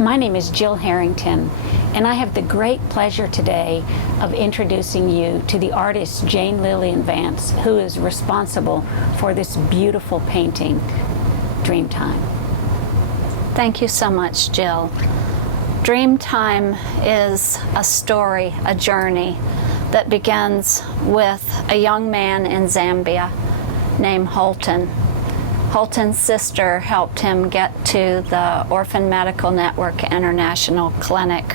My name is Gil Harrington, and I have the great pleasure today of introducing you to the artist Jane Lillian Vance, who is responsible for this beautiful painting, Dreamtime. Thank you so much, Jill. Dreamtime is a story, a journey that begins with a young man in Zambia named Holton. Holton's sister helped him get to the Orphan Medical Network International clinic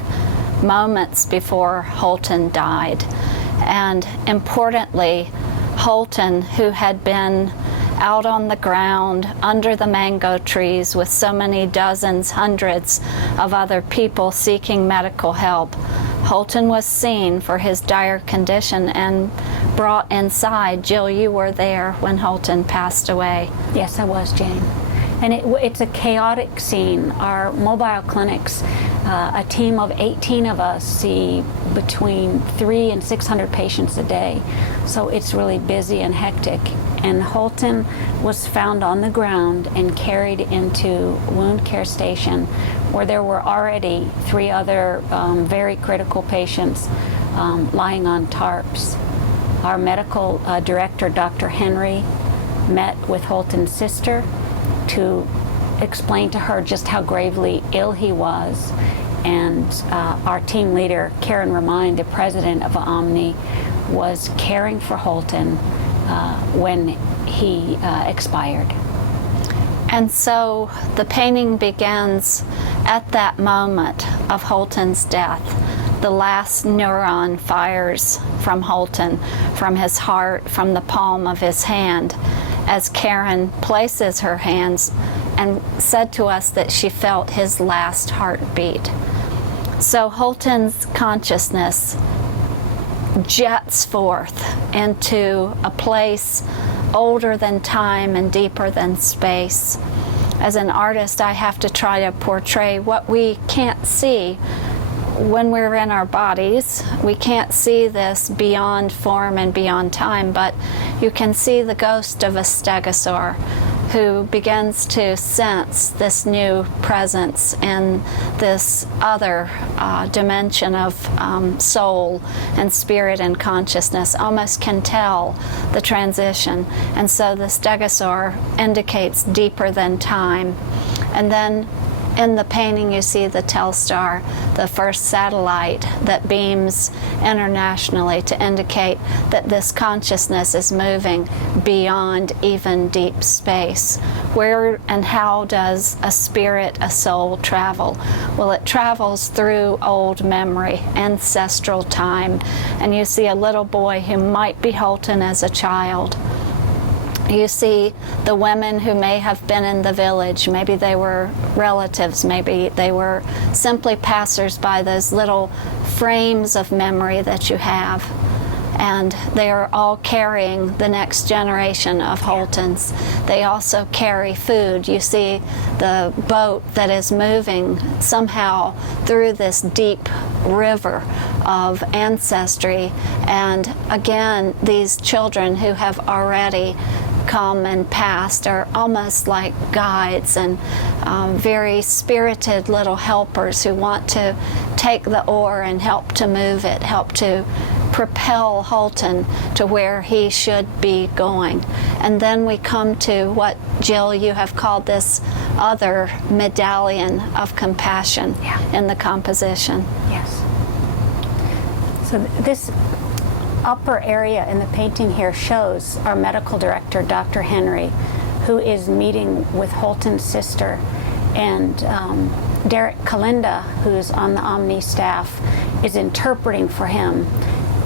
moments before Holton died. And importantly, Holton, who had been out on the ground under the mango trees with so many dozens, hundreds of other people seeking medical help, Holton was seen for his dire condition and brought inside. Jill, you were there when Holton passed away. Yes, I was, Jane. And it's a chaotic scene. Our mobile clinics, a team of 18 of us see between 300 and 600 patients a day. So it's really busy and hectic. And Holton was found on the ground and carried into wound care station, where there were already 3 other very critical patients lying on tarps. Our medical director, Dr. Henry, met with Holton's sister to explain to her just how gravely ill he was. And our team leader, Karen Remind, the president of Omni, was caring for Holton when he expired. And so the painting begins at that moment of Holton's death. The last neuron fires from Holton, from his heart, from the palm of his hand, as Karen places her hands and said to us that she felt his last heartbeat. So Holton's consciousness jets forth into a place older than time and deeper than space. As an artist, I have to try to portray what we can't see when we're in our bodies. We can't see this beyond form and beyond time, but you can see the ghost of a stegosaur who begins to sense this new presence in this other dimension of soul and spirit and consciousness, almost can tell the transition. And so the stegosaur indicates deeper than time. And then in the painting you see the Telstar, the first satellite that beams internationally to indicate that this consciousness is moving beyond even deep space. Where and how does a spirit, a soul travel? Well, it travels through old memory, ancestral time. And you see a little boy who might be Holton as a child. You see the women who may have been in the village. Maybe they were relatives, maybe they were simply passers-by, those little frames of memory that you have. And they are all carrying the next generation of Holtons. They also carry food. You see the boat that is moving somehow through this deep river of ancestry. And again, these children who have already come and passed are almost like guides and very spirited little helpers who want to take the oar and help to move it, help to propel Holton to where he should be going. And then we come to what, Jill, you have called this other medallion of compassion in the composition. Yes. So this upper area in the painting here shows our medical director, Dr. Henry, who is meeting with Holton's sister, and Derek Kalinda, who's on the Omni staff, is interpreting for him.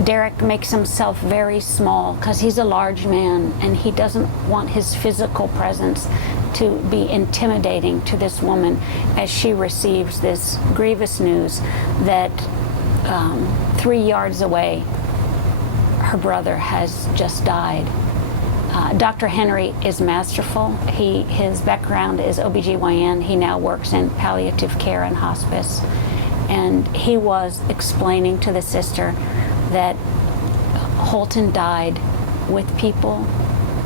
Derek makes himself very small because he's a large man and he doesn't want his physical presence to be intimidating to this woman as she receives this grievous news that 3 yards away her brother has just died. Dr. Henry is masterful. His background is OBGYN. He now works in palliative care and hospice. And he was explaining to the sister that Holton died with people.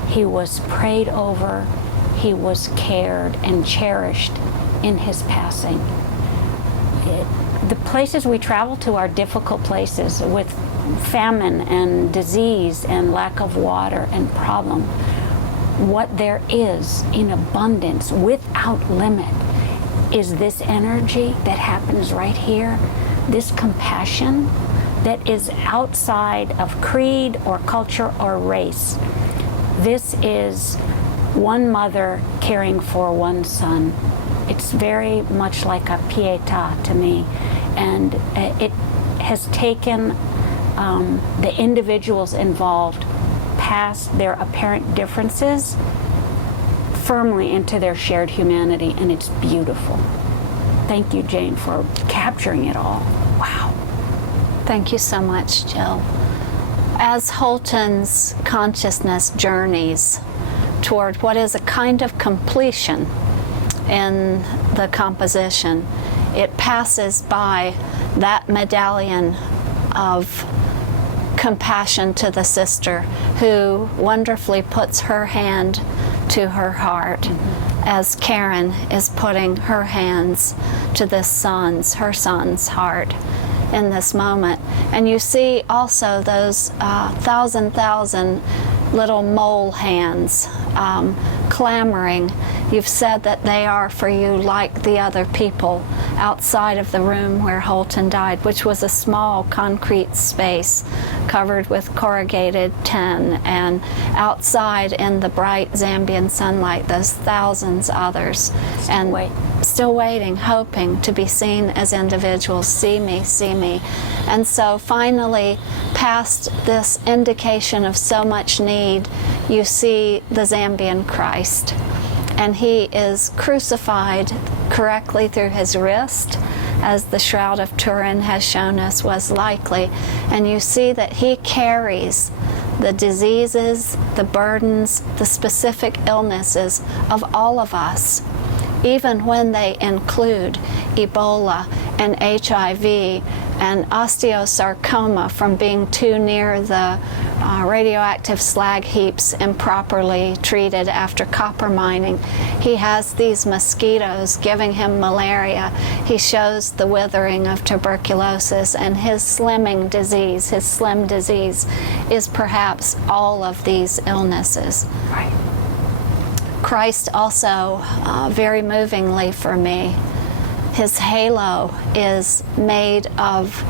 He was prayed over. He was cared and cherished in his passing. the places we travel to are difficult places with famine and disease and lack of water and problem. What there is in abundance without limit is this energy that happens right here, this compassion that is outside of creed or culture or race. This is one mother caring for one son. It's very much like a pietà to me, and it has taken the individuals involved past their apparent differences firmly into their shared humanity, and it's beautiful. Thank you, Jane, for capturing it all. Wow. Thank you so much, Jill. As Holton's consciousness journeys toward what is a kind of completion in the composition, it passes by that medallion of compassion to the sister who wonderfully puts her hand to her heart as Karen is putting her hands to her son's heart in this moment. And you see also those thousand little mole hands clamoring. You've said that they are for you like the other people outside of the room where Holton died, which was a small concrete space covered with corrugated tin, and outside in the bright Zambian sunlight, those thousands others. Still waiting, hoping to be seen as individuals. See me, see me. And so finally, past this indication of so much need, you see the Zambian Christ. And he is crucified correctly through his wrist, as the Shroud of Turin has shown us was likely. And you see that he carries the diseases, the burdens, the specific illnesses of all of us, even when they include Ebola and HIV and osteosarcoma from being too near the radioactive slag heaps improperly treated after copper mining. He has these mosquitoes giving him malaria. He shows the withering of tuberculosis, and his slim disease is perhaps all of these illnesses. Right. Christ also, very movingly for me, his halo is made of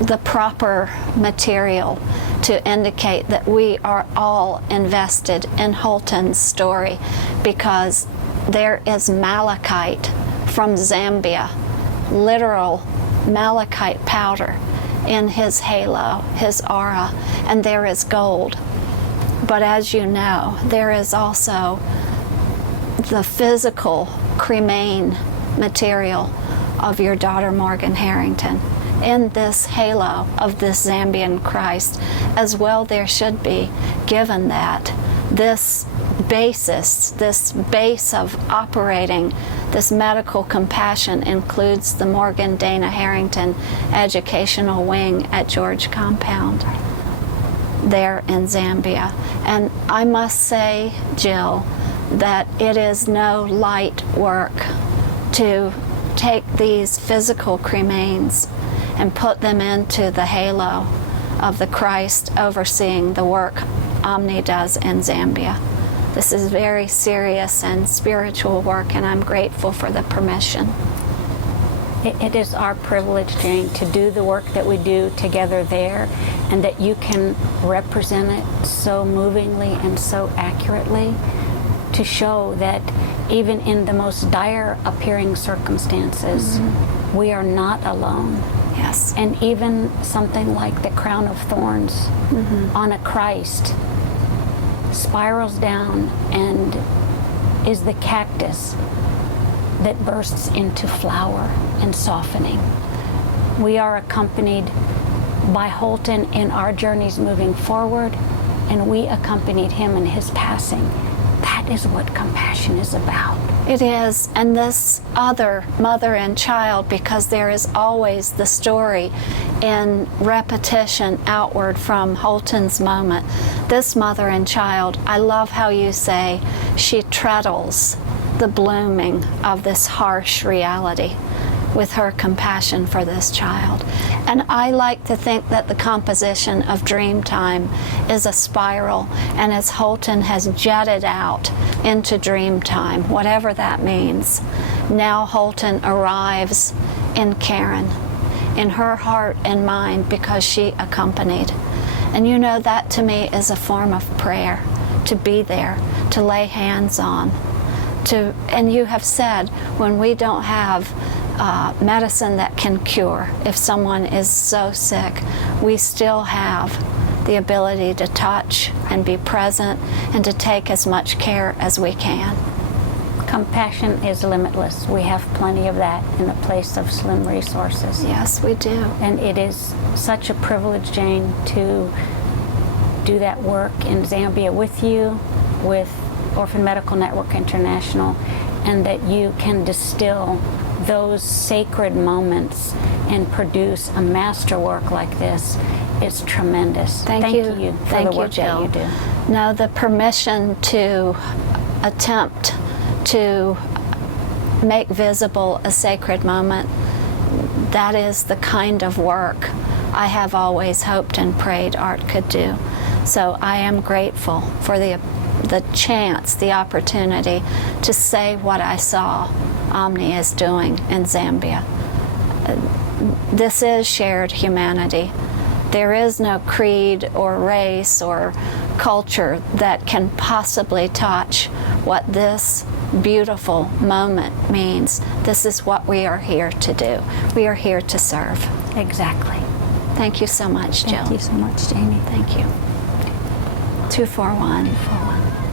the proper material to indicate that we are all invested in Holton's story, because there is malachite from Zambia, literal malachite powder in his halo, his aura, and there is gold. But as you know, there is also the physical cremain material of your daughter Morgan Harrington in this halo of this Zambian Christ. As well there should be, given that this basis, this base of operating this medical compassion includes the Morgan Dana Harrington Educational Wing at George Compound there in Zambia. And I must say, Jill, that it is no light work to take these physical cremains and put them into the halo of the Christ overseeing the work Omni does in Zambia. This is very serious and spiritual work, and I'm grateful for the permission. It is our privilege, Jane, to do the work that we do together there, and that you can represent it so movingly and so accurately to show that even in the most dire appearing circumstances, we are not alone. Yes. And even something like the crown of thorns on a Christ spirals down and is the cactus that bursts into flower and softening. We are accompanied by Holton in our journeys moving forward, and we accompanied him in his passing. That is what compassion is about. It is, and this other mother and child, because there is always the story in repetition outward from Holton's moment. This mother and child, I love how you say she treadles the blooming of this harsh reality. with her compassion for this child. And I like to think that the composition of Dreamtime is a spiral, and as Holton has jetted out into Dreamtime, whatever that means, now Holton arrives in Karen, in her heart and mind, because she accompanied. And you know, that to me is a form of prayer, to be there, to lay hands on. And you have said, when we don't have medicine that can cure, if someone is so sick, we still have the ability to touch and be present and to take as much care as we can. Compassion is limitless. We have plenty of that in the place of slim resources. Yes, we do. And it is such a privilege, Jane, to do that work in Zambia with you, with Orphan Medical Network International, and that you can distill those sacred moments and produce a masterwork like this. It's tremendous. Thank you for the work Jill. that you do. No, the permission to attempt to make visible a sacred moment, that is the kind of work I have always hoped and prayed art could do. So I am grateful for the chance, the opportunity to say what I saw Omni is doing in Zambia. This is shared humanity. There is no creed or race or culture that can possibly touch what this beautiful moment means. This is what we are here to do. We are here to serve. Exactly. Thank you so much, Jill. Thank you so much, Jamie. Thank you. 241. 241.